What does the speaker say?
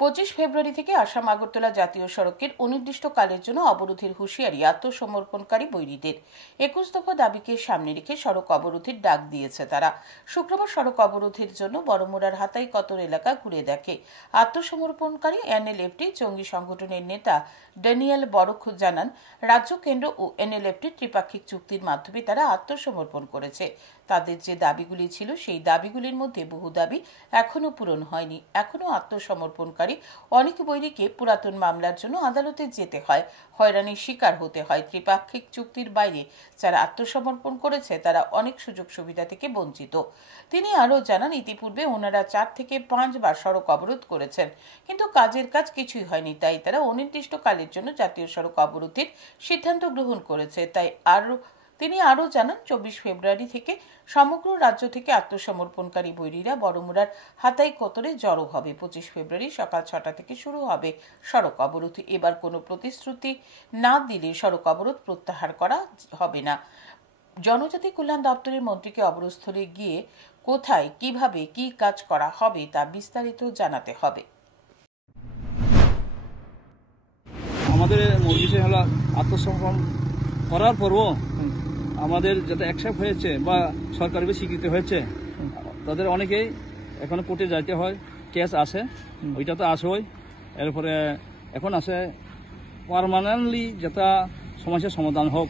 25 ফেব্রুয়ারি থেকে আসাম আগরতলা জাতীয় সড়কের অনির্দিষ্টকালের জন্য অবরোধের হুঁশিয়ারি আত্মসমর্পণকারী বৈরীদের। 21 দফা দাবিকে সামনে রেখে সড়ক অবরোধের ডাক দিয়েছে তারা। শুক্রবার সড়ক অবরোধের জন্য বড়মুড়ার হাতাই কতর এলাকা ঘুরে দেখে। আত্মসমর্পণকারী এনএলএফটি জঙ্গি সংগঠনের নেতা ড্যানিয়েল বরখ জানান, রাজ্য কেন্দ্র ও এনএলএফটির ত্রিপাক্ষিক চুক্তির মাধ্যমে তারা আত্মসমর্পণ করেছে। তাদের যে দাবিগুলি ছিল সেই দাবিগুলির মধ্যে বহু দাবি এখনও পূরণ হয়নি। এখনও আত্মসমর্পণকারী অনেক বৈরীকে পুরাতন মামলার জন্য আদালতে যেতে হয়, হয়রানির শিকার হতে হয়। ত্রিপাক্ষিক চুক্তির বাইরে যারা আত্মসমর্পণ করেছে তারা অনেক সুযোগ সুবিধা থেকে বঞ্চিত। তিনি আরও জানান, ইতিপূর্বে ওনারা 4 থেকে 5 বার সড়ক অবরোধ করেছেন, কিন্তু কাজের কাজ কিছুই হয়নি। তাই তারা অনির্দিষ্টকালের জন্য জাতীয় সড়ক অবরোধের সিদ্ধান্ত গ্রহণ করেছে। তিনি আরও জানান, 24 ফেব্রুয়ারি থেকে সমগ্র রাজ্য থেকে আত্মসমর্পণকারী বৈরীরা বড়মুড়ার হাতাই কতরে জড়ো হবে। 25 ফেব্রুয়ারি সকাল 6টা থেকে শুরু হবে সড়ক অবরোধ। এবার কোনো প্রতিশ্রুতি না দিলে সড়ক অবরোধ প্রত্যাহার করা হবে না। জনজাতি কল্যাণ দপ্তরের মন্ত্রীকে অবরোধস্থলে গিয়ে কোথায়, কিভাবে, কি কাজ করা হবে তা বিস্তারিত জানাতে হবে। আমাদের মূল বিষয় হলো আত্মসমর্পণ করার পরও আমাদের যেটা অ্যাকসেপ্ট হয়েছে বা সরকারি স্বীকৃতি হয়েছে, তাদের অনেকেই এখনো কোর্টে যাইতে হয়, কেস আসে, ওইটা তো আসেই। এরপরে এখন আসে পার্মানেন্টলি যেটা সমস্যার সমাধান হোক।